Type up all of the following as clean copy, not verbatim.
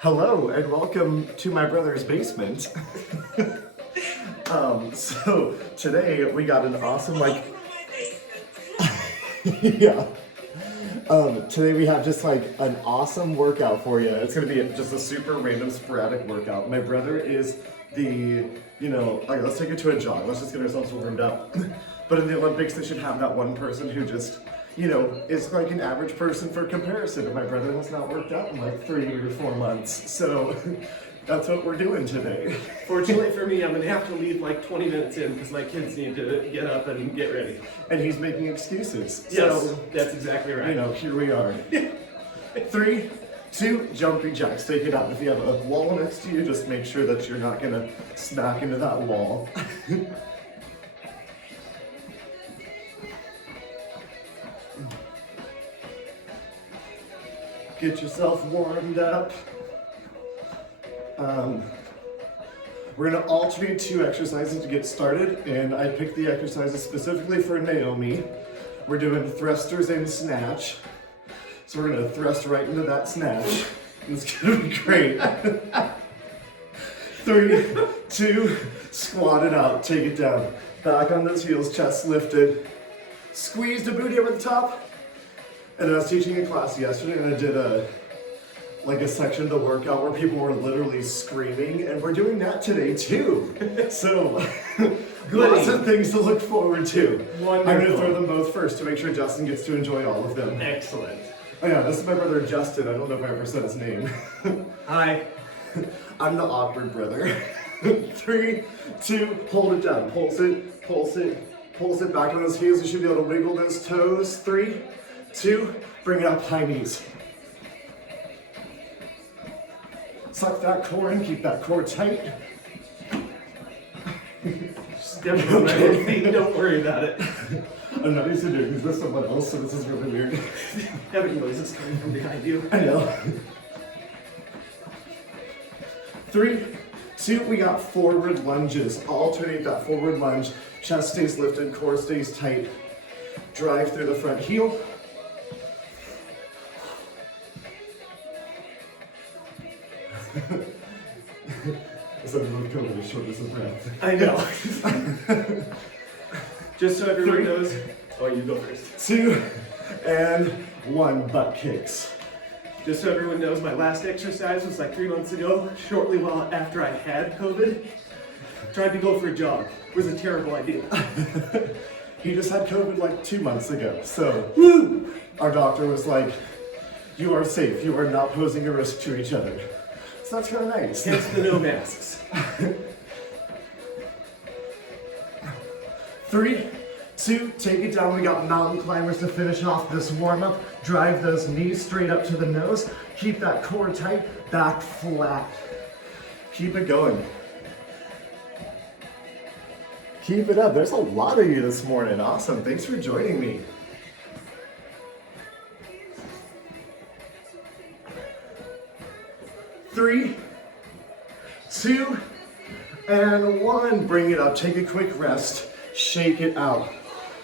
Hello and welcome to my brother's basement. So today we got an awesome yeah. Today we have just like an awesome workout for you. It's gonna be just a super random sporadic workout. My brother is let's take it to a jog. Let's just get ourselves warmed up. But in the Olympics they should have that one person who just is like an average person for comparison. And my brother has not worked out in like 3 or 4 months. So that's what we're doing today. Fortunately for me, I'm gonna have to leave like 20 minutes in because my kids need to get up and get ready. And he's making excuses. Yes, So, that's exactly right. Here we are. 3, 2, jumping jacks. Take it out. If you have a wall next to you, just make sure that you're not gonna smack into that wall. Get yourself warmed up. We're gonna alternate 2 exercises to get started, and I picked the exercises specifically for Naomi. We're doing thrusters and snatch. So we're gonna thrust right into that snatch. It's gonna be great. 3, 2, squat it out, take it down. Back on those heels, chest lifted. Squeeze the booty over the top. And I was teaching a class yesterday, and I did a section of the workout where people were literally screaming, and we're doing that today too. So, lots of things to look forward to. Wonderful. I'm gonna throw them both first to make sure Justin gets to enjoy all of them. Excellent. Oh yeah, this is my brother Justin. I don't know if I ever said his name. Hi. I'm the awkward brother. 3, 2, hold it down. Pulse it, pulse it, pulse it. Back on those heels. You should be able to wiggle those toes. 3, 2, bring it up, high knees. Suck that core in, keep that core tight. Step on my own feet, don't worry about it. I'm not used to doing this with someone else, so this is really weird. Having noises coming from behind you. I know. 3, 2, we got forward lunges. Alternate that forward lunge. Chest stays lifted, core stays tight. Drive through the front heel. So I'm going to shortness of breath. I know. Just so everyone knows. Oh, you go first. 2 and 1, butt kicks. Just so everyone knows, my last exercise was like 3 months ago, shortly after I had COVID. Tried to go for a jog. It was a terrible idea. He just had COVID like 2 months ago. So, woo! Our doctor was like, you are safe. You are not posing a risk to each other. So that's really nice. Hence the no masks. 3, 2, take it down. We got mountain climbers to finish off this warm-up. Drive those knees straight up to the nose. Keep that core tight, back flat. Keep it going. Keep it up. There's a lot of you this morning. Awesome. Thanks for joining me. Three, 2, and 1. Bring it up. Take a quick rest. Shake it out.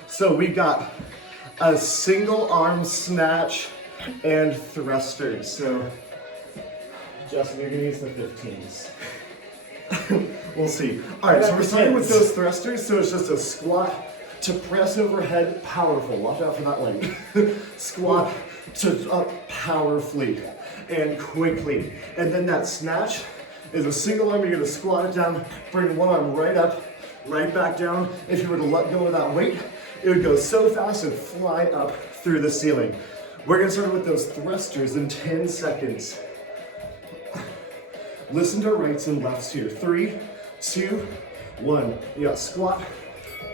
So we got a single arm snatch and thrusters. So Justin, you're gonna use the 15s. We'll see. All right, so we're starting with those thrusters. So it's just a squat to press overhead, powerful. Watch out for that leg. Squat to up powerfully and quickly. And then that snatch is a single arm. You're gonna squat it down, bring one arm right up, right back down. If you were to let go of that weight, it would go so fast and fly up through the ceiling. We're gonna start with those thrusters in 10 seconds. Listen to rights and lefts here. 3, 2, 1. You got squat,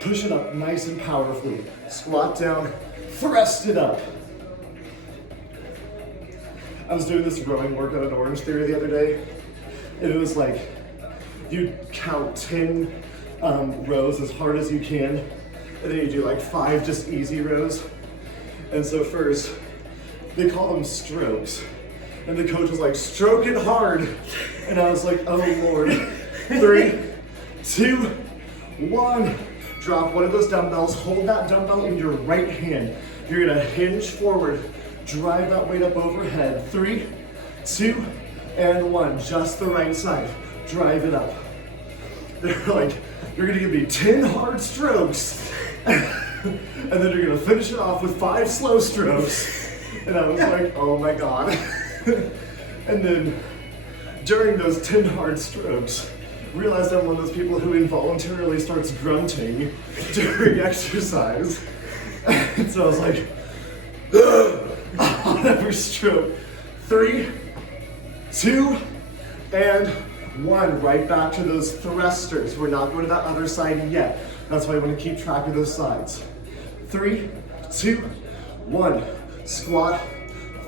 push it up nice and powerfully. Squat down, thrust it up. I was doing this rowing workout at Orange Theory the other day, and it was like, you count 10 rows as hard as you can, and then you do like 5 just easy rows. And so first, they call them strokes. And the coach was like, stroke it hard. And I was like, oh Lord. 3, 2, 1. Drop one of those dumbbells. Hold that dumbbell in your right hand. You're gonna hinge forward. Drive that weight up overhead. 3, 2, and 1, just the right side. Drive it up. They're like, you're gonna give me 10 hard strokes, and then you're gonna finish it off with 5 slow strokes. And I was like, oh my God. And then during those 10 hard strokes, realized I'm one of those people who involuntarily starts grunting during exercise. And so I was like, on every stroke. 3, 2, and 1. Right back to those thrusters. We're not going to that other side yet. That's why I want to keep track of those sides. 3, 2, 1. Squat,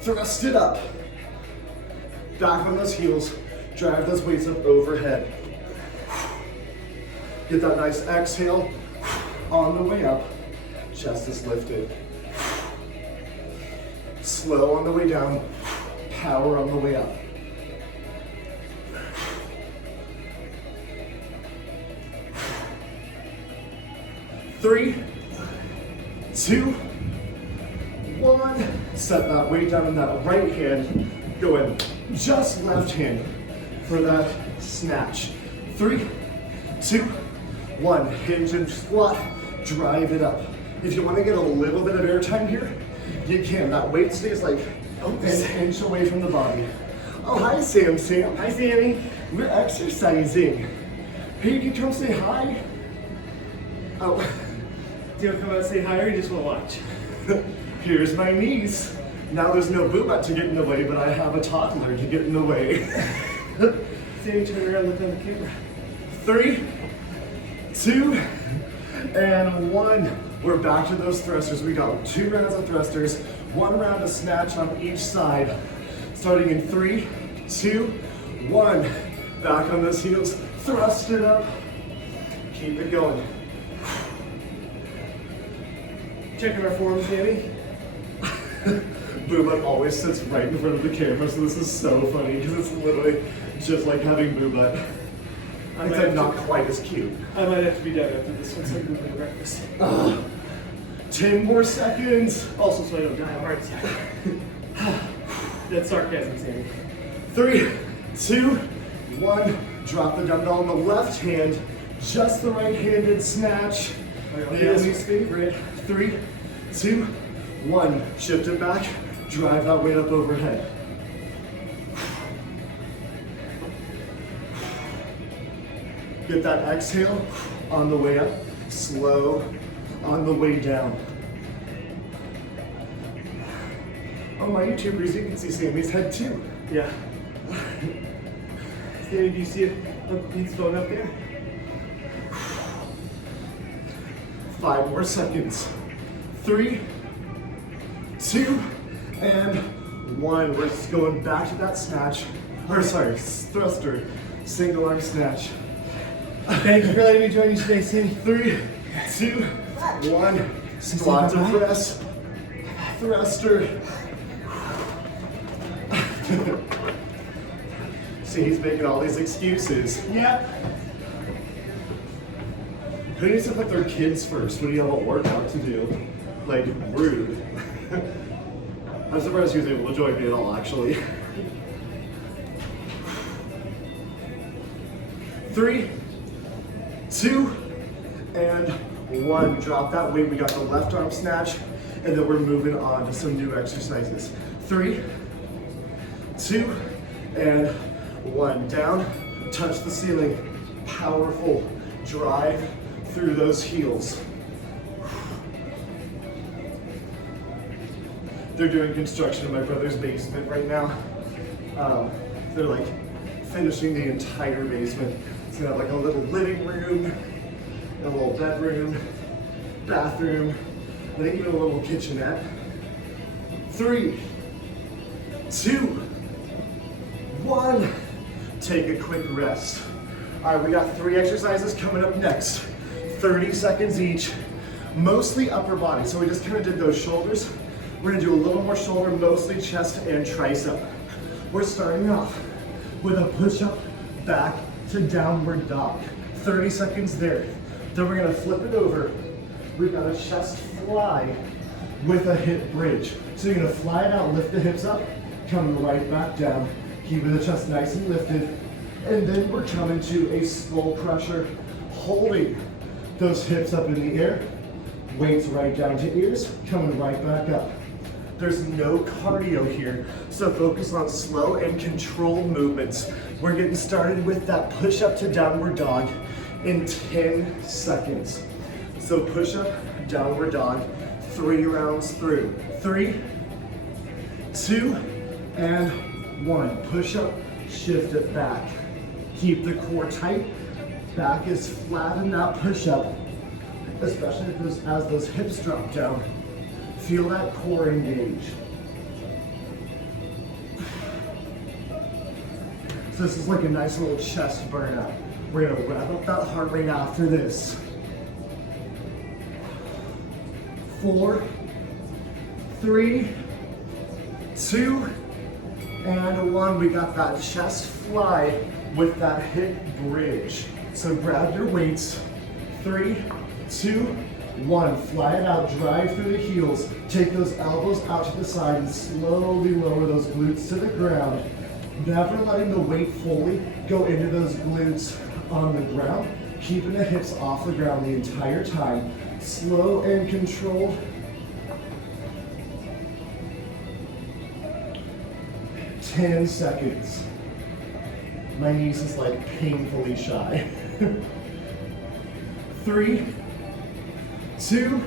thrust it up. Back on those heels. Drive those weights up overhead. Get that nice exhale on the way up. Chest is lifted. Slow on the way down. Power on the way up. Three, 2, 1. Set that weight down in that right hand. Go in just left hand for that snatch. 3, 2, 1. Hinge and squat. Drive it up. If you want to get a little bit of air time here, you can. That weight stays like an inch away from the body. Oh, hi, Sam. Sam. Hi, Sammy. We're exercising. Hey, you can come say hi. Oh. Do you want to come out and say hi, or you just want to watch? Here's my niece. Now there's no boob to get in the way, but I have a toddler to get in the way. Sammy, turn around, look on the camera. 3, 2, and 1. We're back to those thrusters. We got 2 rounds of thrusters, 1 round of snatch on each side. Starting in 3, 2, 1. Back on those heels, thrust it up. Keep it going. Checking our form, Sammy. Boob always sits right in front of the camera, so this is so funny because it's literally just like having boob except not quite as cute. I might have to be done after this one, so I can go to breakfast. 10 more seconds. Also, so I don't die of a heart attack. That's sarcasm, Sammy. 3, 2, 1. Drop the dumbbell on the left hand. Just the right-handed snatch. Naomi's favorite. 3, 2, 1. Shift it back. Drive that weight up overhead. Get that exhale on the way up. Slow on the way down. Oh, my YouTubers, you can see Sammy's head too. Yeah. Sammy, do you see Uncle Pete's phone up there? 5 more seconds. 3, 2, and 1. We're just going back to that snatch. Or sorry, thruster. Single arm snatch. Thank you for letting me join you today, Sammy. 3, 2, 1. Squat to press. Thruster. See, he's making all these excuses. Yep. Who needs to put their kids first when you have a workout to do? Like, rude. I'm surprised he was able to join me at all, actually. 3, 2, and 1. Drop that weight. We got the left arm snatch, and then we're moving on to some new exercises. 3, 2, and 1. Down, touch the ceiling. Powerful drive through those heels. They're doing construction in my brother's basement right now. They're like finishing the entire basement. It's gonna have like a little living room, a little bedroom, bathroom, I think even a little kitchenette. 3, 2, 1. Take a quick rest. All right, we got 3 exercises coming up next. 30 seconds each, mostly upper body. So we just kind of did those shoulders. We're gonna do a little more shoulder, mostly chest and tricep. We're starting off with a push-up back to downward dog. 30 seconds there. Then we're gonna flip it over. We've got a chest fly with a hip bridge. So you're gonna fly it out, lift the hips up, come right back down, Keeping the chest nice and lifted. And then we're coming to a skull crusher, holding those hips up in the air. Weights right down to ears, coming right back up. There's no cardio here, so focus on slow and controlled movements. We're getting started with that push-up to downward dog in 10 seconds. So push-up, downward dog, 3 rounds through. 3, 2, and 1. Push-up, shift it back. Keep the core tight. Back is flat in that push-up, especially as those hips drop down. Feel that core engage. So this is like a nice little chest burnout. We're gonna wrap up that heart rate after this. 4, 3, 2, and 1. We got that chest fly with that hip bridge. So grab your weights. 3, 2, 1. Fly it out, drive through the heels. Take those elbows out to the side and slowly lower those glutes to the ground. Never letting the weight fully go into those glutes on the ground. Keeping the hips off the ground the entire time. Slow and controlled. 10 seconds. My niece is like painfully shy. 3, 2,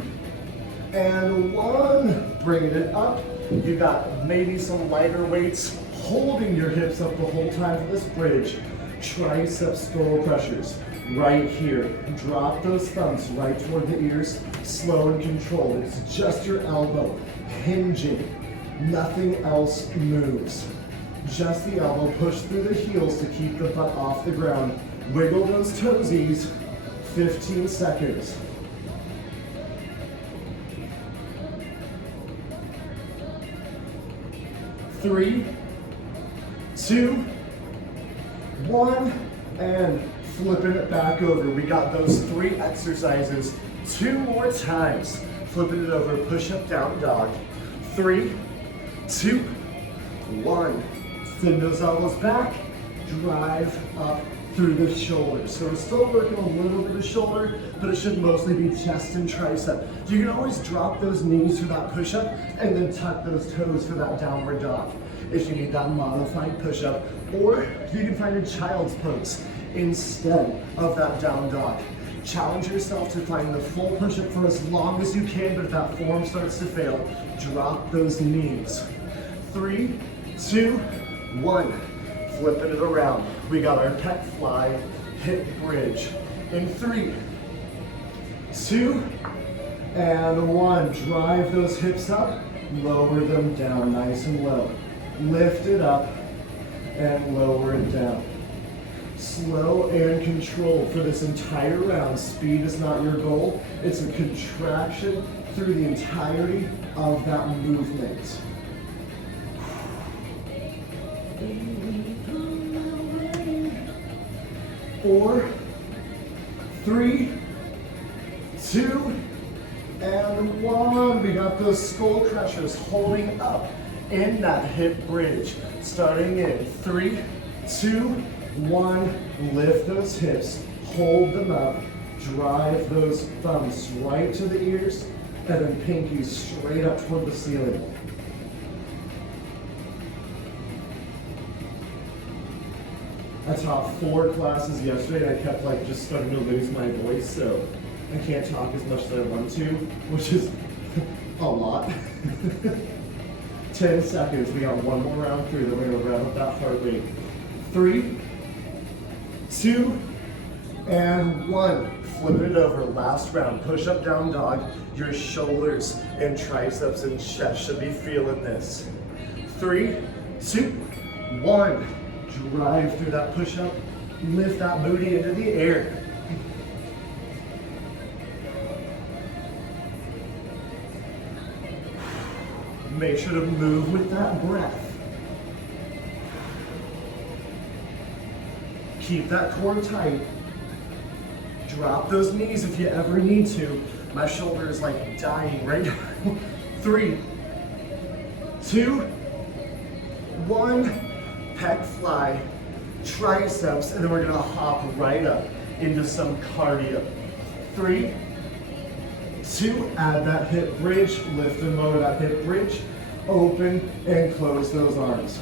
and 1. Bringing it up. You got maybe some lighter weights, holding your hips up the whole time for this bridge. Tricep skull crushers right here. Drop those thumbs right toward the ears. Slow and controlled. It's just your elbow hinging. Nothing else moves. Just the elbow. Push through the heels to keep the butt off the ground. Wiggle those toesies. 15 seconds. 3, 2, 1, and flipping it back over. We got those 3 exercises 2 more times. Flipping it over, push up, down dog. 3, 2, 1. Send those elbows back, drive up through the shoulders. So we're still working a little bit of shoulder, but it should mostly be chest and tricep. You can always drop those knees for that push-up and then tuck those toes for that downward dog if you need that modified push-up, or you can find a child's pose instead of that down dog. Challenge yourself to find the full push-up for as long as you can, but if that form starts to fail, drop those knees. 3, 2, 1. Flipping it around. We got our pec fly, hip bridge. In 3, 2, and 1. Drive those hips up, lower them down nice and low. Lift it up and lower it down. Slow and controlled for this entire round. Speed is not your goal. It's a contraction through the entirety of that movement. 4, 3, 2, and 1. We got those skull crushers holding up in that hip bridge. Starting in 3, 2, 1. Lift those hips, hold them up, drive those thumbs right to the ears, and then pinkies straight up toward the ceiling. I taught 4 classes yesterday and I kept just starting to lose my voice, so I can't talk as much as I want to, which is a lot. 10 seconds, we got 1 more round through, then we're gonna wrap up that heart rate. 3, 2, and 1. Flip it over, last round. Push up, down dog. Your shoulders and triceps and chest should be feeling this. 3, 2, 1. Drive through that push-up, lift that booty into the air. Make sure to move with that breath. Keep that core tight. Drop those knees if you ever need to. My shoulder is like dying right now. 3, 2, 1. pec fly, triceps, and then we're gonna hop right up into some cardio. 3, 2, add that hip bridge, lift and lower that hip bridge, open and close those arms.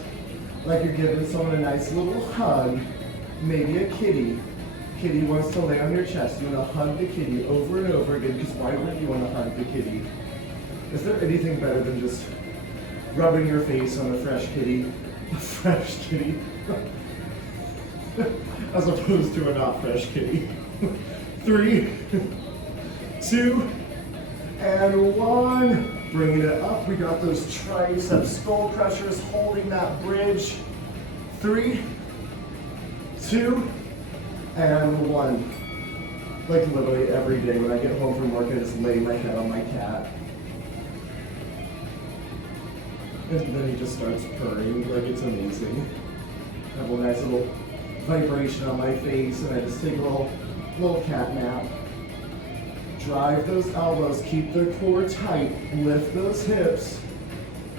Like you're giving someone a nice little hug, maybe a kitty. Kitty wants to lay on your chest. You want to hug the kitty over and over again, because why wouldn't you want to hug the kitty? Is there anything better than just rubbing your face on a fresh kitty? A fresh kitty. As opposed to a not fresh kitty. 3, 2, and 1. Bringing it up. We got those tricep skull crushers, holding that bridge. 3, 2, and 1. Like literally every day when I get home from work, I just lay my head on my cat. And then he just starts purring, like it's amazing. I have a nice little vibration on my face, and I just take a little cat nap. Drive those elbows, keep the core tight, lift those hips,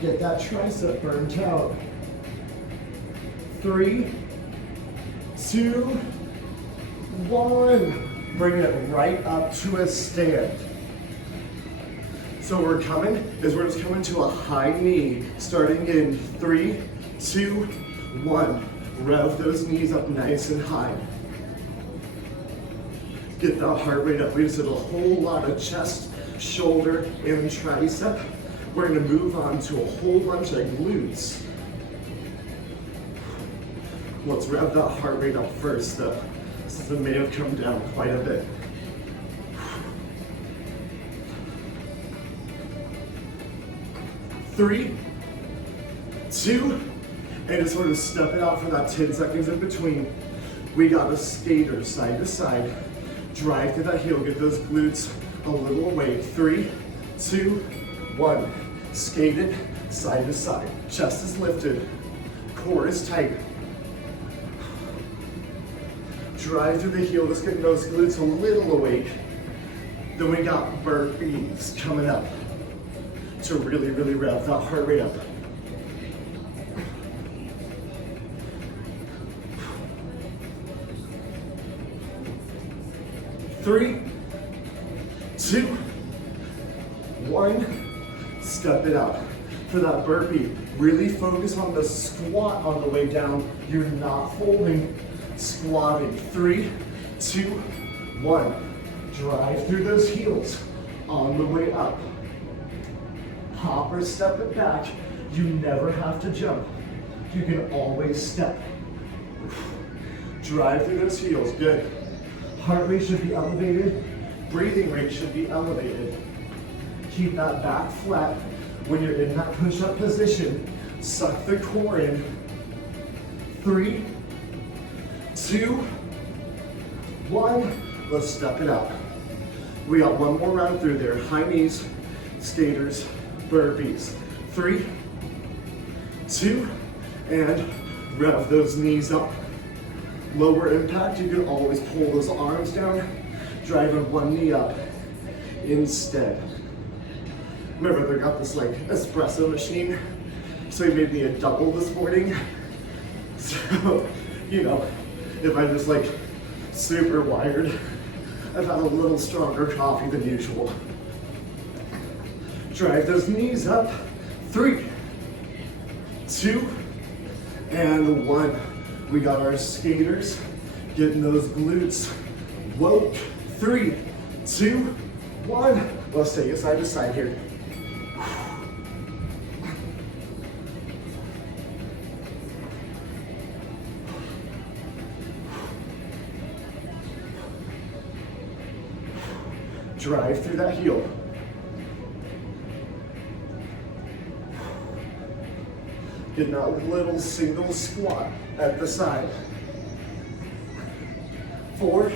get that tricep burnt out. 3, 2, 1. Bring it right up to a stand. So we're just coming to a high knee, starting in 3, 2, 1. Rev those knees up nice and high. Get that heart rate up. We just did a whole lot of chest, shoulder, and tricep. We're gonna move on to a whole bunch of glutes. Let's rev that heart rate up first though, since it may have come down quite a bit. 3, 2, and just sort of step it out for that 10 seconds in between. We got a skater side to side. Drive through that heel, get those glutes a little awake. 3, 2, 1. Skate it side to side. Chest is lifted, core is tight. Drive through the heel, just getting those glutes a little awake. Then we got burpees coming up to really, really rev that heart rate up. 3, 2, 1, step it out. For that burpee, really focus on the squat on the way down. You're not holding, squatting. 3, 2, 1. Drive through those heels on the way up. Hop or step it back. You never have to jump. You can always step. Drive through those heels, good. Heart rate should be elevated. Breathing rate should be elevated. Keep that back flat. When you're in that push-up position, suck the core in. 3, 2, 1. Let's step it out. We got one more round through there. High knees, skaters, burpees. 3, 2, and rev those knees up. Lower impact, you can always pull those arms down, driving one knee up instead. My brother got this like espresso machine, so he made me a double this morning. So, you know, if I'm just like super wired, I've had a little stronger coffee than usual. Drive those knees up. 3, 2, and 1. We got our skaters getting those glutes woke. 3, 2, 1. Let's take it side to side here. Drive through that heel. Get that little single squat at the side. 4,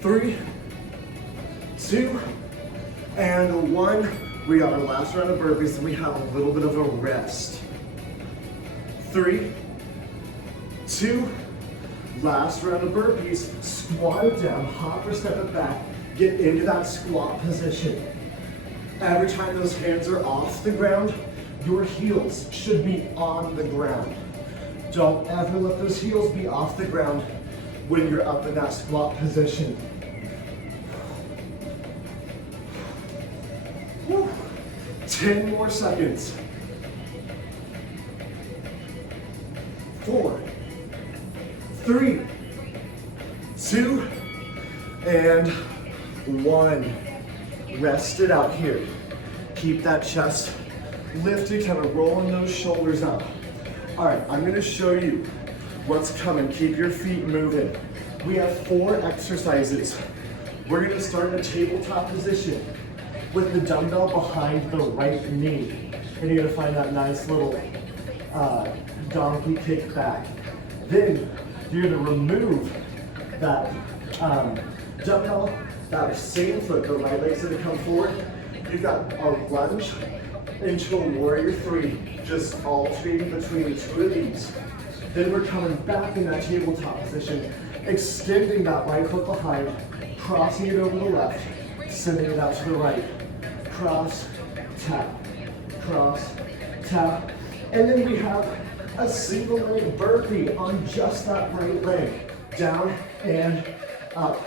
3, 2, and 1. We got our last round of burpees, and we have a little bit of a rest. 3, 2, last round of burpees. Squat it down, hop or step it back. Get into that squat position. Every time those hands are off the ground, your heels should be on the ground. Don't ever let those heels be off the ground when you're up in that squat position. Whew. 10 more seconds. 4, 3, 2, and 1. Rest it out here. Keep that chest lifted, kind of rolling those shoulders up. All right, I'm gonna show you what's coming. Keep your feet moving. We have 4 exercises. We're gonna start in a tabletop position with the dumbbell behind the right knee. And you're gonna find that nice little donkey kick back. Then you're gonna remove that dumbbell, that same foot, the right leg's gonna come forward. You've got a lunge into a warrior 3, just alternating between the 2 of these. Then we're coming back in that tabletop position, extending that right foot behind, crossing it over the left, sending it out to the right. Cross, tap, cross, tap. And then we have a single leg burpee on just that right leg. Down and up.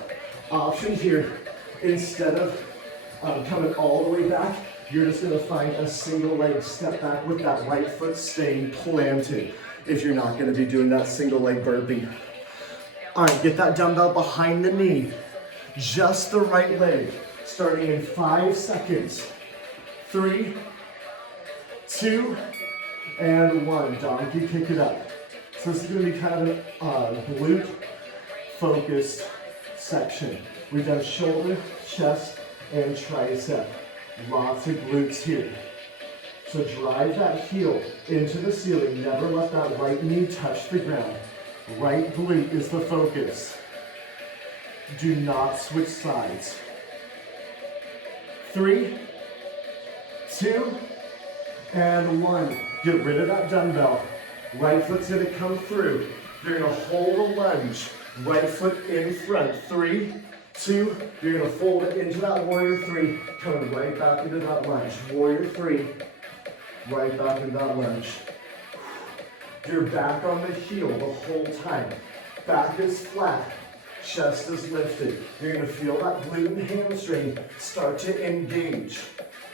Option here, instead of coming all the way back, you're just gonna find a single leg step back with that right foot staying planted if you're not gonna be doing that single leg burpee. All right, get that dumbbell behind the knee, just the right leg, starting in 5 seconds. 3, 2, and 1. Donkey kick it up. So this is gonna be kind of a glute focused section. We've done shoulder, chest, and tricep. Lots of glutes here. So drive that heel into the ceiling. Never let that right knee touch the ground. Right glute is the focus. Do not switch sides. 3, 2, and 1. Get rid of that dumbbell. Right foot's gonna come through. You're gonna hold a lunge. Right foot in front. 3, 2, you're gonna fold it into that warrior 3, coming right back into that lunge. Warrior 3, right back into that lunge. You're back on the heel the whole time. Back is flat, chest is lifted. You're gonna feel that glute and hamstring start to engage.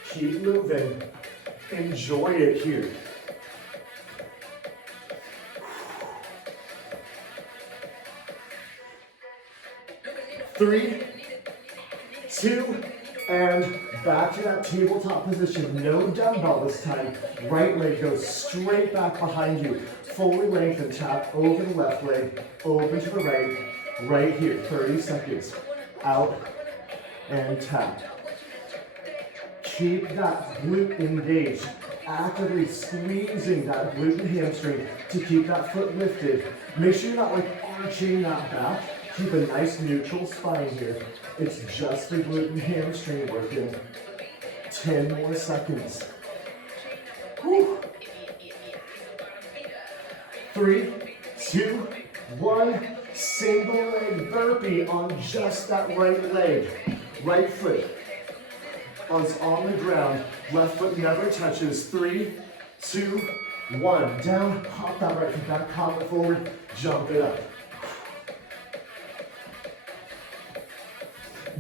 Keep moving, enjoy it here. 3, 2, and back to that tabletop position. No dumbbell this time. Right leg goes straight back behind you. Fully lengthen, tap over the left leg, open to the right, right here, 30 seconds. Out and tap. Keep that glute engaged. Actively squeezing that glute and hamstring to keep that foot lifted. Make sure you're not like arching that back. Keep a nice neutral spine here. It's just the glute and hamstring working. 10 more seconds. Whew. 3, 2, 1. Single leg burpee on just that right leg. Right foot is on the ground. Left foot never touches. 3, 2, 1. Down, hop that right foot back, hop it forward, jump it up.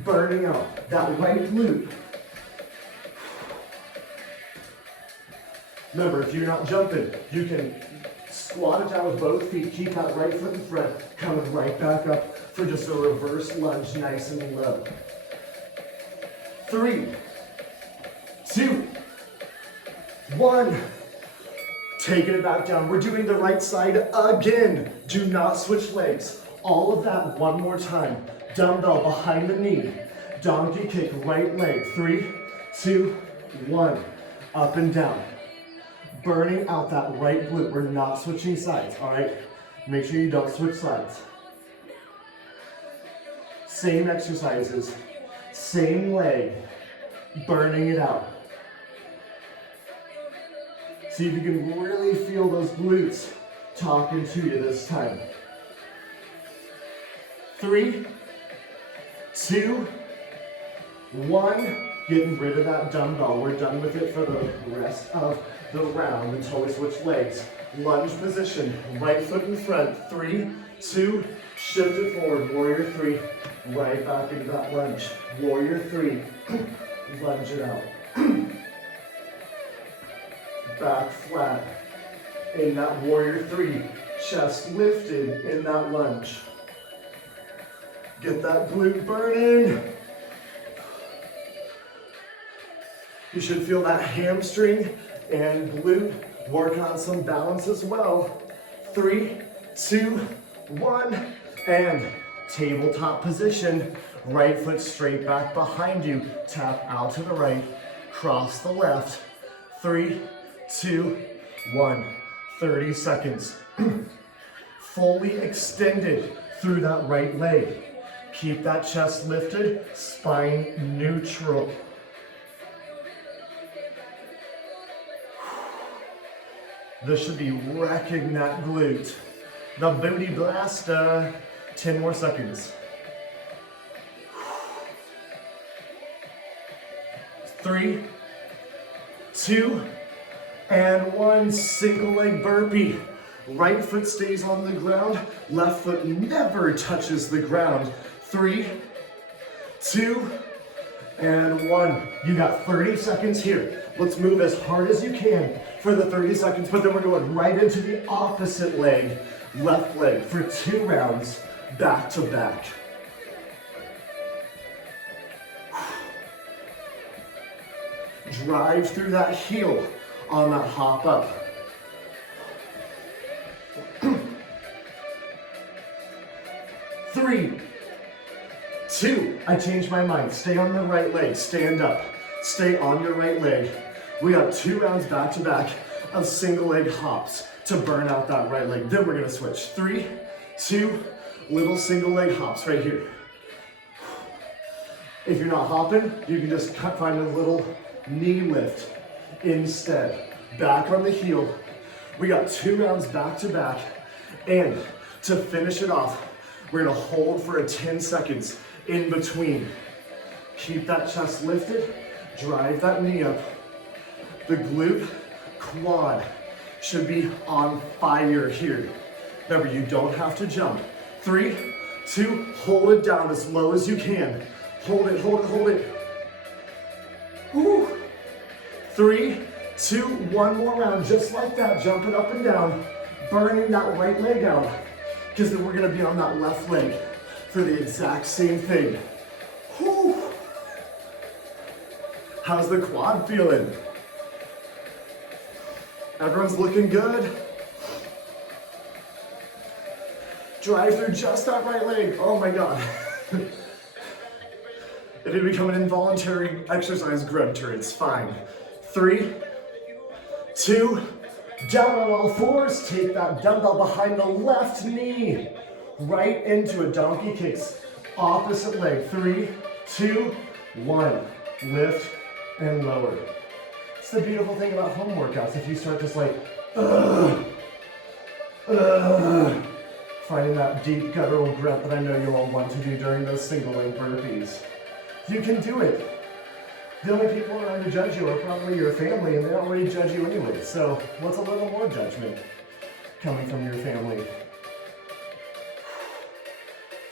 Burning out that right glute. Remember, if you're not jumping, you can squat it down with both feet, keep that right foot in front, coming right back up for just a reverse lunge, nice and low. 3, 2, 1. Taking it back down. We're doing the right side again. Do not switch legs. All of that one more time. Dumbbell behind the knee. Donkey kick, right leg. 3, 2, 1. Up and down. Burning out that right glute. We're not switching sides, all right? Make sure you don't switch sides. Same exercises, same leg, burning it out. See if you can really feel those glutes talking to you this time. 3, 2, 1. Getting rid of that dumbbell. We're done with it for the rest of the round until we switch legs. Lunge position, right foot in front. 3, 2, shift it forward. Warrior 3, right back into that lunge. Warrior 3, lunge it out. Back flat in that warrior 3. Chest lifted in that lunge. Get that glute burning. You should feel that hamstring and glute work on some balance as well. 3, 2, 1, and tabletop position. Right foot straight back behind you. Tap out to the right, cross the left. 3, 2, 1. 30 seconds. Fully extended through that right leg. Keep that chest lifted, spine neutral. This should be wrecking that glute. The booty blaster. 10 more seconds. 3, 2, and 1. Single leg burpee. Right foot stays on the ground. Left foot never touches the ground. 3, 2, and 1. You got 30 seconds here. Let's move as hard as you can for the 30 seconds, but then we're going right into the opposite leg, left leg, for 2 rounds, back to back. Drive through that heel on that hop up. 3, 2, I changed my mind. Stay on the right leg, stand up. Stay on your right leg. We got 2 rounds back to back of single leg hops to burn out that right leg. Then we're gonna switch. 3, 2, little single leg hops right here. If you're not hopping, you can just find a little knee lift instead. Back on the heel. We got 2 rounds back to back. And to finish it off, we're gonna hold for 10 seconds in between. Keep that chest lifted, drive that knee up. The glute, quad should be on fire here. Remember, you don't have to jump. 3, 2, hold it down as low as you can. Hold it, hold it, hold it. Woo. 3, 2, 1 more round, just like that, jumping up and down, burning that right leg out, because then we're gonna be on that left leg for the exact same thing. Woo. How's the quad feeling? Everyone's looking good. Drive through just that right leg. Oh my God. It did become an involuntary exercise grunter. It's fine. 3, 2, down on all fours. Take that dumbbell behind the left knee. Right into a donkey kicks. Opposite leg. 3, 2, 1. Lift and lower. It's the beautiful thing about home workouts. If you start just like, finding that deep guttural grunt that I know you all want to do during those single leg burpees. You can do it. The only people around to judge you are probably your family, and they already judge you anyway. So what's a little more judgment coming from your family?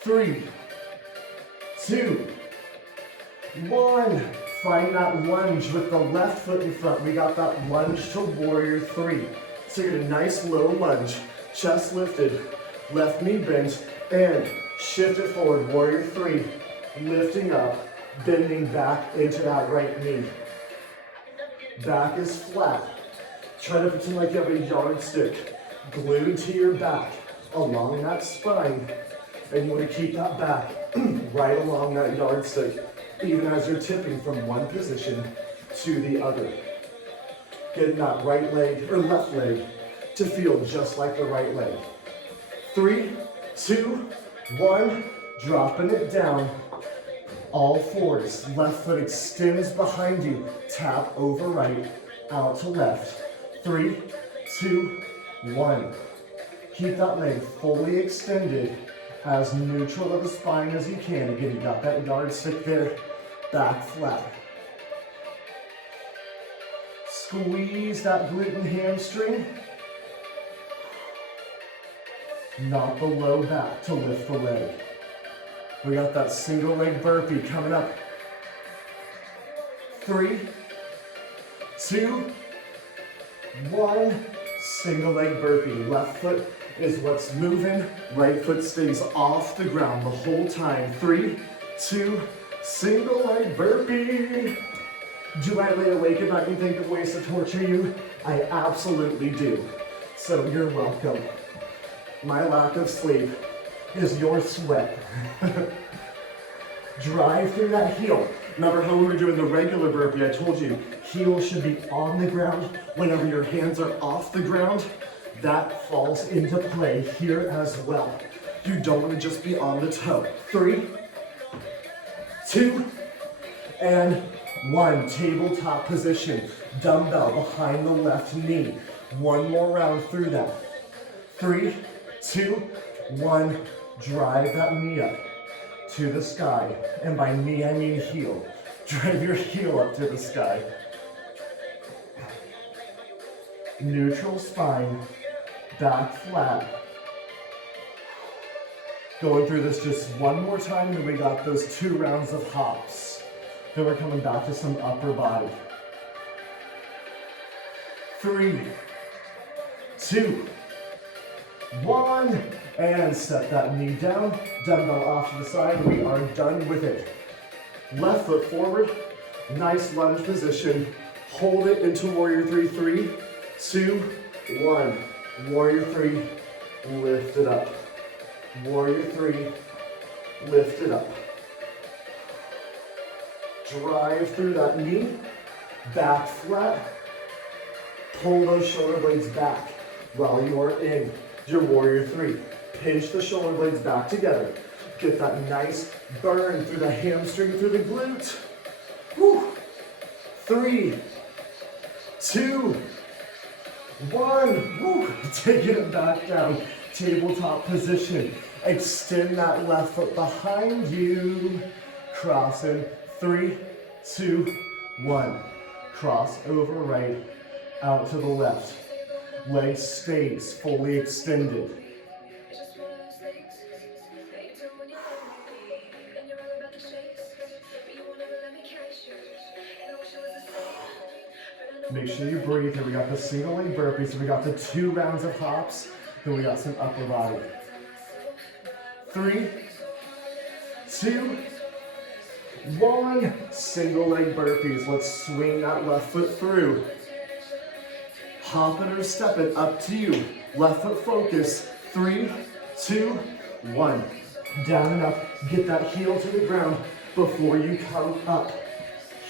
3, 2, 1. Find that lunge with the left foot in front. We got that lunge to warrior 3. So you're in a nice low lunge, chest lifted, left knee bent, and shift it forward, warrior 3. Lifting up, bending back into that right knee. Back is flat. Try to pretend like you have a yardstick glued to your back along that spine. And you want to keep that back right along that yardstick, even as you're tipping from one position to the other. Getting that right leg or left leg to feel just like the right leg. 3, 2, 1, dropping it down. All fours, left foot extends behind you. Tap over right, out to left. 3, 2, 1. Keep that leg fully extended, as neutral of the spine as you can. Again, you got that yardstick there, back flat. Squeeze that glute and hamstring. not the low back to lift the leg. We got that single leg burpee coming up. 3, 2, 1. Single leg burpee. Left foot is what's moving. Right foot stays off the ground the whole time. 3, 2, single leg burpee. Do I lay awake at night and think of ways to torture you? I absolutely do. So you're welcome. My lack of sleep is your sweat. Drive through that heel. Remember how we were doing the regular burpee? I told you, heel should be on the ground. Whenever your hands are off the ground, that falls into play here as well. You don't want to just be on the toe. 3, 2, and 1. Tabletop position. Dumbbell behind the left knee. One more round through that. 3, 2, 1. Drive that knee up to the sky. And by knee, I mean heel. Drive your heel up to the sky. Neutral spine. Back flat. Going through this just one more time, and then we got those 2 rounds of hops. Then we're coming back to some upper body. 3, 2, 1, and set that knee down. Dumbbell off to the side. We are done with it. Left foot forward. Nice lunge position. Hold it into warrior 3. 3, 2, 1. Warrior 3. Lift it up. Warrior 3. Lift it up. Drive through that knee. Back flat. Pull those shoulder blades back while you are in your warrior 3. Pinch the shoulder blades back together. Get that nice burn through the hamstring, through the glute. Whew. 3, 2, 1. Whew. Taking it back down. Tabletop position. Extend that left foot behind you. Crossing. 3, 2, 1. Cross over right. Out to the left. Leg stays fully extended. Make sure you breathe. Here we got the single leg burpees. So we got the 2 rounds of hops. Then we got some upper body. 3, 2, 1. Single leg burpees. Let's swing that left foot through. Hop it or step it, up to you. Left foot focus. 3, 2, 1. Down and up. Get that heel to the ground before you come up.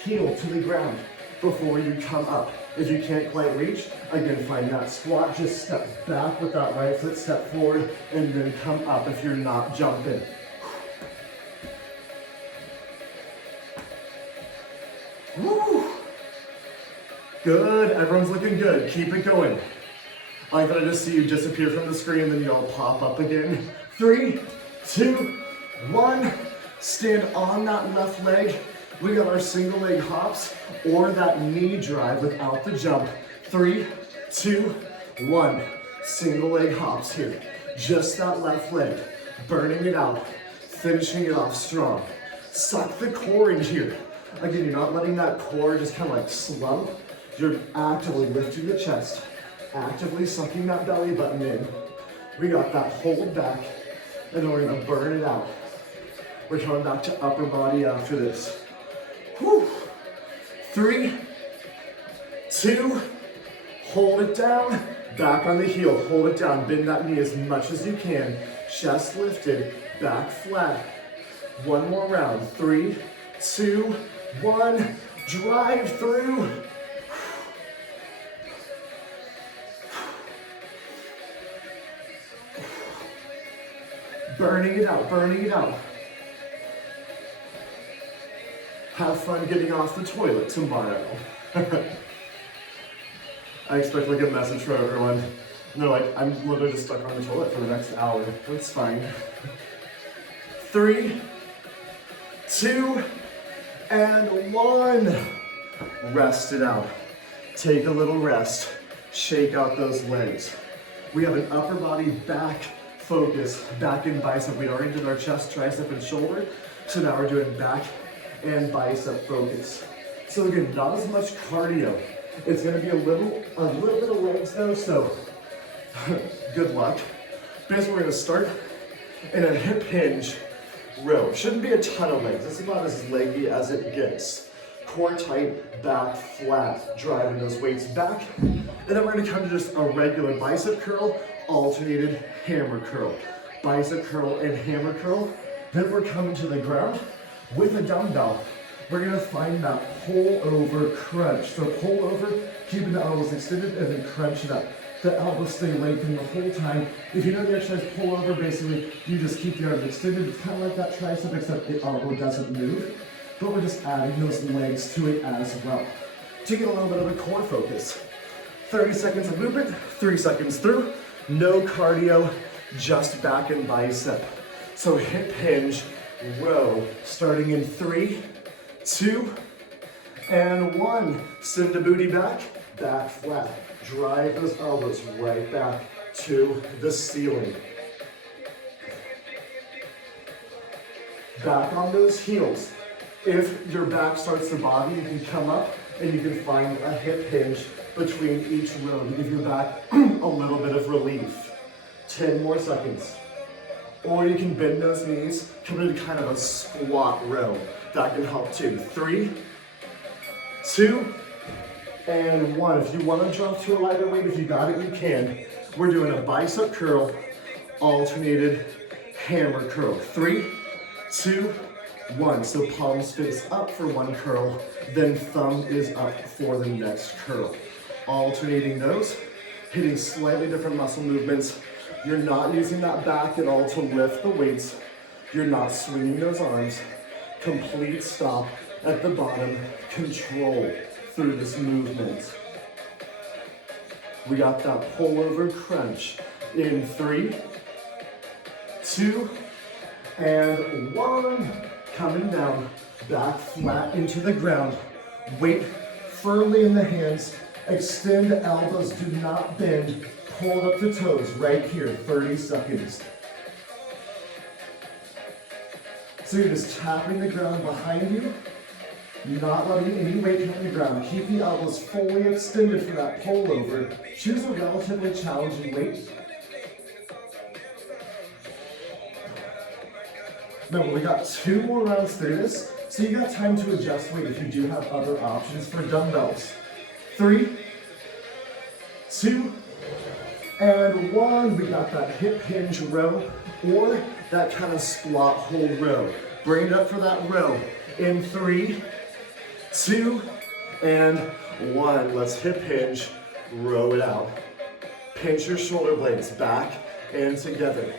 Heel to the ground before you come up. If you can't quite reach, again, find that squat. Just step back with that right foot, step forward, and then come up if you're not jumping. Woo! Good, everyone's looking good. Keep it going. I like that I just see you disappear from the screen, then you all pop up again. 3, 2, 1. Stand on that left leg. We got our single leg hops or that knee drive without the jump. 3, 2, 1. Single leg hops here. Just that left leg. Burning it out. Finishing it off strong. Suck the core in here. Again, you're not letting that core just kind of like slump. You're actively lifting the chest. Actively sucking that belly button in. We got that hold back. And then we're gonna burn it out. We're coming back to upper body after this. Whew. 3, 2, hold it down. Back on the heel, hold it down. Bend that knee as much as you can. Chest lifted, back flat. One more round. 3, 2, 1. Drive through. Burning it out, burning it out. Have fun getting off the toilet tomorrow. I expect like a message from everyone. And they're like, I'm literally just stuck on the toilet for the next hour. That's fine. 3, 2, and 1. Rest it out. Take a little rest. Shake out those legs. We have an upper body back focus, back and bicep. We already did our chest, tricep, and shoulder. So now we're doing back and bicep focus. So again, not as much cardio. It's gonna be a little bit of legs though, so good luck. Basically, we're gonna start in a hip hinge row. Shouldn't be a ton of legs. It's about as leggy as it gets. Core tight, back flat, driving those weights back. And then we're gonna come to just a regular bicep curl, alternated hammer curl. Bicep curl and hammer curl. Then we're coming to the ground with a dumbbell. We're gonna find that pull over crunch. So pull over, keeping the elbows extended, and then crunch it up. The elbows stay lengthened the whole time. If you know the exercise pull over, basically you just keep the arms extended. It's kind of like that tricep, except the elbow doesn't move. But we're just adding those legs to it as well to get a little bit of a core focus. 30 seconds of movement, 3 seconds through. No cardio, just back and bicep. So hip hinge row, starting in 3, 2, and 1. Send the booty back, back flat. Drive those elbows right back to the ceiling. Back on those heels. If your back starts to bother, you can come up and you can find a hip hinge between each row to give your back a little bit of relief. 10 more seconds. Or you can bend those knees, come into kind of a squat row. That can help too. 3, 2, and 1. If you want to drop to a lighter weight, if you got it, you can. We're doing a bicep curl, alternated hammer curl. 3, 2, 1. So palms face up for one curl, then thumb is up for the next curl. Alternating those, hitting slightly different muscle movements. You're not using that back at all to lift the weights. You're not swinging those arms. Complete stop at the bottom. Control through this movement. We got that pull over crunch in 3, 2, and 1. Coming down, back flat into the ground. Weight firmly in the hands. Extend the elbows, do not bend. Pull up the toes right here, 30 seconds. So you're just tapping the ground behind you, not letting any weight hit the ground. Keep the elbows fully extended for that pull over. Choose a relatively challenging weight. Remember, we got 2 more rounds through this, so you got time to adjust weight if you do have other options for dumbbells. 3, 2, and 1. We got that hip hinge row or that kind of squat hold row. Bring it up for that row in 3, 2, and 1. Let's hip hinge, row it out. Pinch your shoulder blades back and together.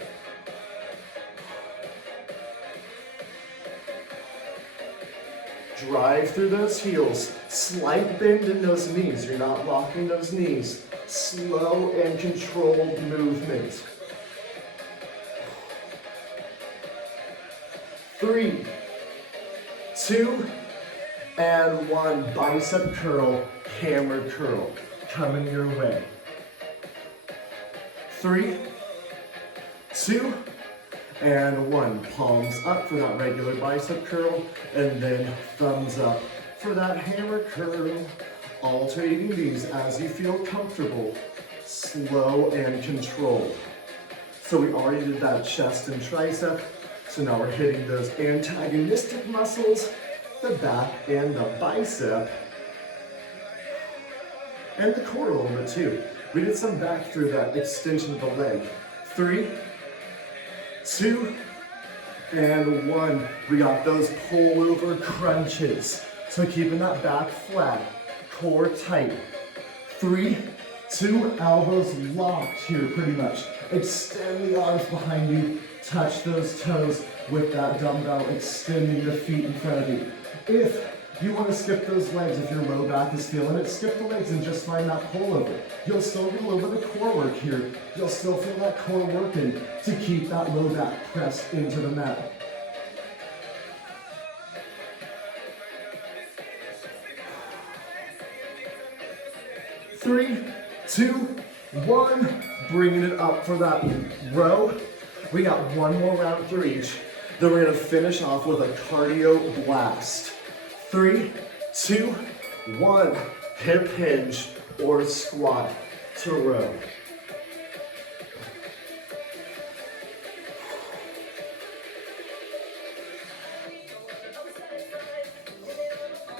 Drive through those heels. Slight bend in those knees. You're not locking those knees. Slow and controlled movement. 3, 2, and 1. Bicep curl, hammer curl. Coming your way. 3, 2, and 1. Palms up for that regular bicep curl, and then thumbs up for that hammer curl. Alternating these as you feel comfortable, slow and controlled. So we already did that chest and tricep, so now we're hitting those antagonistic muscles, the back and the bicep, and the core a little bit too. We did some back through that extension of the leg. 3, 2, and 1. We got those pull over crunches. So keeping that back flat, core tight. 3, 2, elbows locked here pretty much. Extend the arms behind you, touch those toes with that dumbbell, extending the feet in front of you. If you want to skip those legs, if your low back is feeling it, skip the legs and just find that pull over. You'll still get a little bit of core work here. You'll still feel that core working to keep that low back pressed into the mat. Three, 2, 1. Bringing it up for that row. We got one more round for each. Then we're gonna finish off with a cardio blast. 3, 2, 1. Hip hinge or squat to row.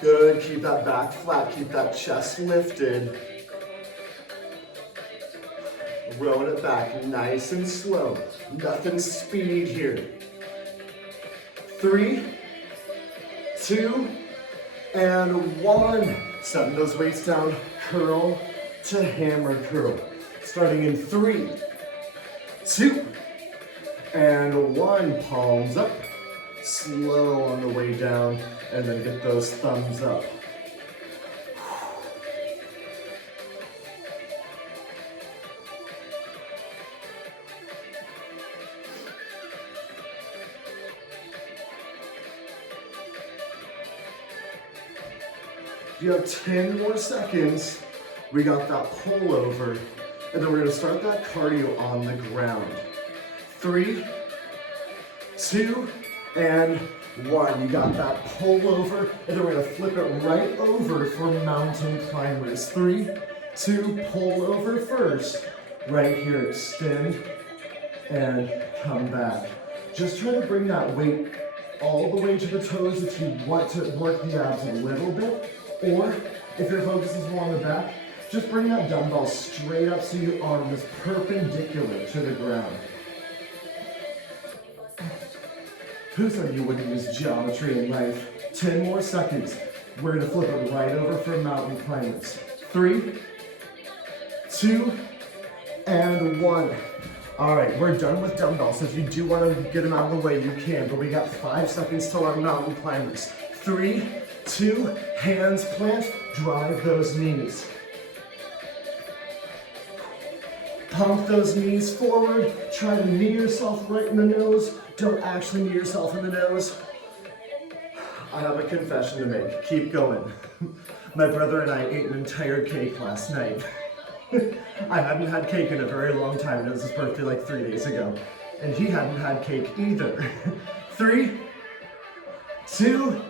Good, keep that back flat, keep that chest lifted. Rowing it back nice and slow. Nothing speed here. 3, 2, and 1. Setting those weights down, curl to hammer curl. Starting in 3, 2, and 1. Palms up. Slow on the way down, and then get those thumbs up. You have 10 more seconds. We got that pull over, and then we're gonna start that cardio on the ground. 3, 2, and 1. You got that pull over, and then we're gonna flip it right over for mountain climbers. 3, 2, pull over first. Right here, extend and come back. Just try to bring that weight all the way to the toes if you want to work the abs a little bit, or if your focus is more on the back, just bring that dumbbell straight up so your arm is perpendicular to the ground. Who said you wouldn't use geometry in life? 10 more seconds. We're gonna flip it right over for mountain climbers. 3, 2, and 1. All right, we're done with dumbbells. If you do want to get them out of the way, you can, but we got 5 seconds till our mountain climbers. 3, 2, hands plant, drive those knees. Pump those knees forward, try to knee yourself right in the nose. Don't actually knee yourself in the nose. I have a confession to make, keep going. My brother and I ate an entire cake last night. I hadn't had cake in a very long time, and it was his birthday like 3 days ago. And he hadn't had cake either. 3, 2,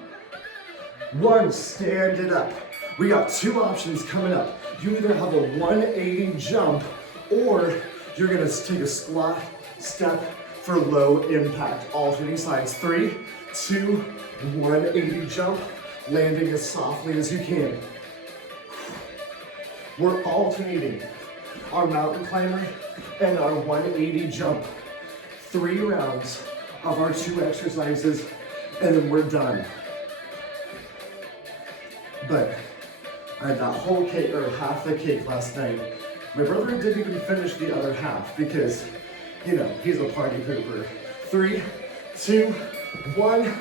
1, stand it up. We got 2 options coming up. You either have a 180 jump, or you're gonna take a squat step for low impact. Alternating sides. 3, 2, 180 jump, landing as softly as you can. We're alternating our mountain climber and our 180 jump. 3 rounds of our 2 exercises, and then we're done. But I had that whole cake, or half the cake last night. My brother didn't even finish the other half because, you know, he's a party pooper. 3, 2, 1,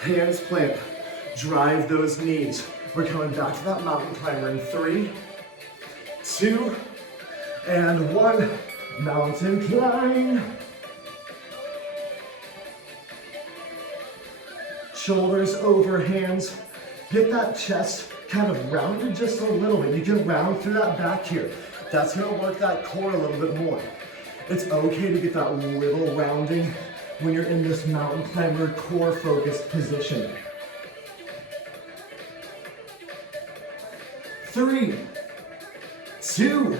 hands plant. Drive those knees. We're coming back to that mountain climber in 3, 2, and 1. Mountain climb. Shoulders over, hands. Get that chest kind of rounded just a little bit. You can round through that back here. That's gonna work that core a little bit more. It's okay to get that little rounding when you're in this mountain climber core focused position. 3, 2,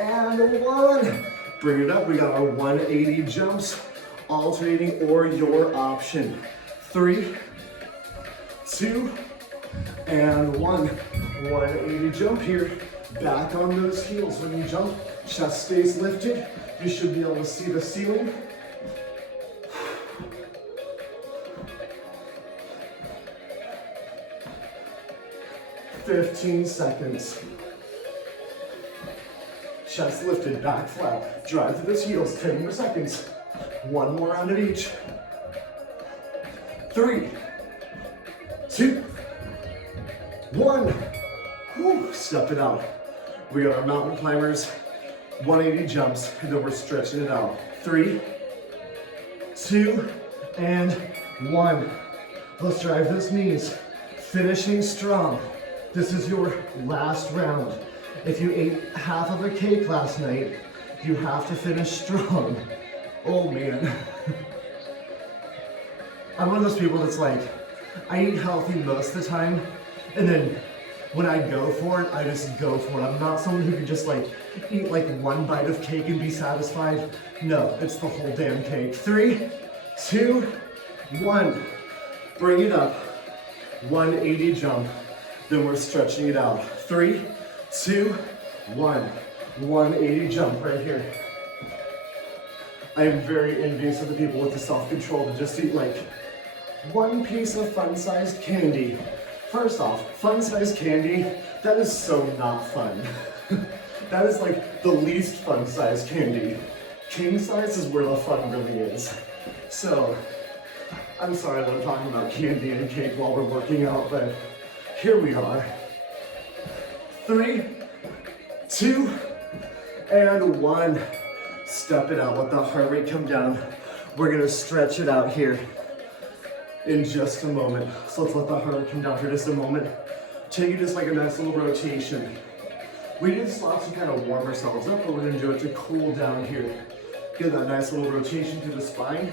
and 1. Bring it up. We got our 180 jumps, alternating or your option. 3, 2, and 1. 180 jump here. Back on those heels when you jump. Chest stays lifted. You should be able to see the ceiling. "15 seconds. Chest lifted, back flat. Drive through those heels, 10 more seconds. 1 more round of each. 3, 2, 1. Whew, step it out. We got our mountain climbers, 180 jumps, and then we're stretching it out. 3, 2, and 1. Let's drive those knees. Finishing strong. This is your last round. If you ate half of a cake last night, you have to finish strong. Oh man. I'm one of those people that's like, I eat healthy most of the time, and then when I go for it, I just go for it. I'm not someone who can just like eat like one bite of cake and be satisfied. No, it's the whole damn cake. 3, 2, 1. Bring it up. 180 jump. Then we're stretching it out. 3, 2, 1. 180 jump right here. I am very envious of the people with the self-control to just eat like one piece of fun-sized candy. First off, fun-sized candy, that is so not fun. That is like the least fun-sized candy. King size is where the fun really is. So, I'm sorry that I'm talking about candy and cake while we're working out, but here we are. 3, 2, and 1. Step it out, let the heart rate come down. We're gonna stretch it out here in just a moment. So let's let the heart rate come down for just a moment. Take it just like a nice little rotation. We did slots to kind of warm ourselves up, but we're gonna do it to cool down here. Get that nice little rotation through the spine.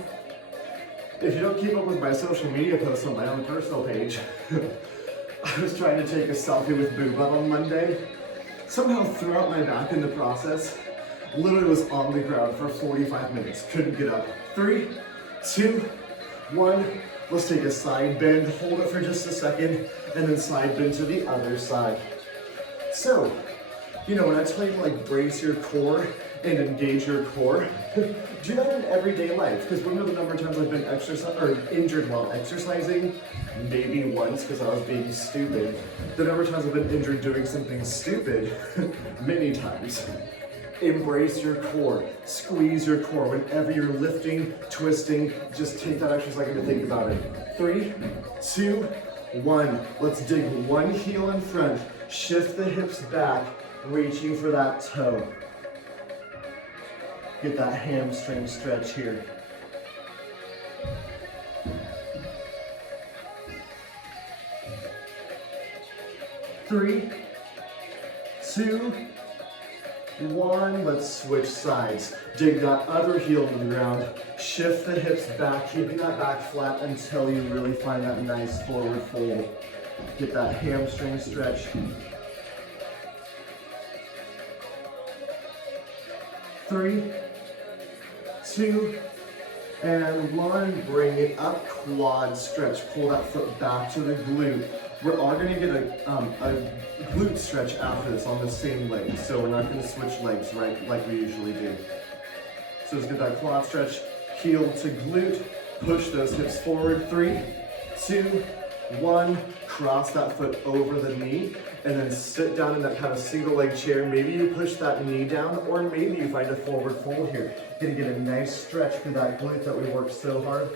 If you don't keep up with my social media posts on my own personal page, I was trying to take a selfie with Boob on Monday. Somehow threw out my back in the process. Literally was on the ground for 45 minutes, couldn't get up. 3, 2, 1. Let's take a side bend, hold it for just a second, and then side bend to the other side. So, you know, when I tell you to like brace your core and engage your core, do that in everyday life. Because when the number of times I've been injured while exercising, maybe once because I was being stupid. The number of times I've been injured doing something stupid, many times. Embrace your core, squeeze your core. Whenever you're lifting, twisting, just take that extra second to think about it. 3, 2, 1. Let's dig one heel in front, shift the hips back, reaching for that toe. Get that hamstring stretch here. Three, 2, 1, let's switch sides. Dig that other heel to the ground. Shift the hips back, keeping that back flat until you really find that nice forward fold. Get that hamstring stretch. 3, 2, and 1. Bring it up, quad stretch. Pull that foot back to the glute. We're all gonna get a glute stretch after this on the same leg. So we're not gonna switch legs, right, like we usually do. So just get that quad stretch, heel to glute, push those hips forward. 3, 2, 1, cross that foot over the knee, and then sit down in that kind of single leg chair. Maybe you push that knee down, or maybe you find a forward fold here. Gonna get a nice stretch through that glute that we worked so hard.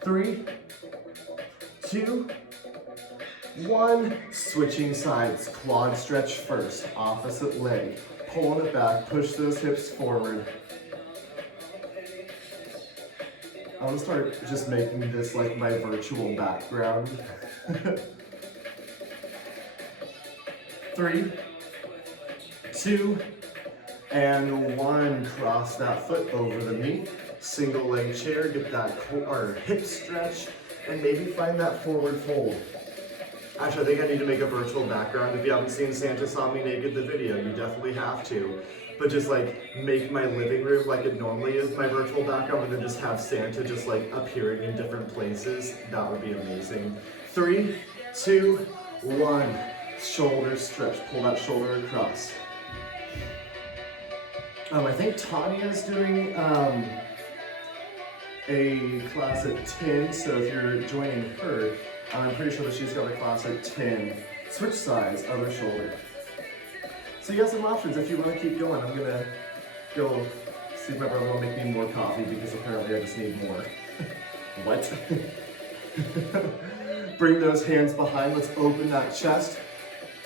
3, 2, 1, switching sides, quad stretch first, opposite leg, pulling it back, push those hips forward. I'm gonna start just making this like my virtual background. 3, 2, and 1, cross that foot over the knee, single leg chair, get that hip stretch, and maybe find that forward fold. Actually, I think I need to make a virtual background. If you haven't seen Santa Saw Me Naked, the video, you definitely have to. But just like make my living room like it normally is my virtual background, and then just have Santa just like appearing in different places. That would be amazing. 3, 2, 1, shoulder stretch. Pull that shoulder across. I think Tanya's doing a class at 10, so if you're joining her, I'm pretty sure that she's got a class at 10. Switch sides, other shoulder. So you got some options if you want to keep going. I'm gonna go see if my brother will make me more coffee because apparently I just need more. What? Bring those hands behind, let's open that chest.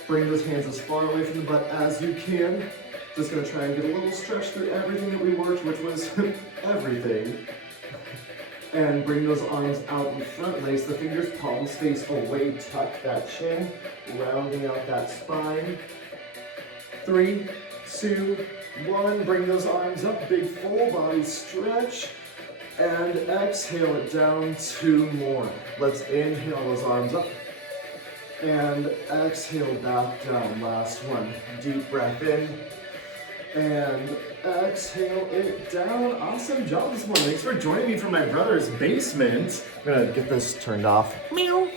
Bring those hands as far away from the butt as you can. Just gonna try and get a little stretch through everything that we worked, which was everything. And bring those arms out in front, lace the fingers, palms face away, tuck that chin, rounding out that spine. 3, 2, One, bring those arms up, big full body stretch. And exhale it down, 2 more. Let's inhale those arms up. And exhale back down, last one. Deep breath in. And exhale it down. Awesome job this morning. Thanks for joining me from my brother's basement. I'm gonna get this turned off. Meow.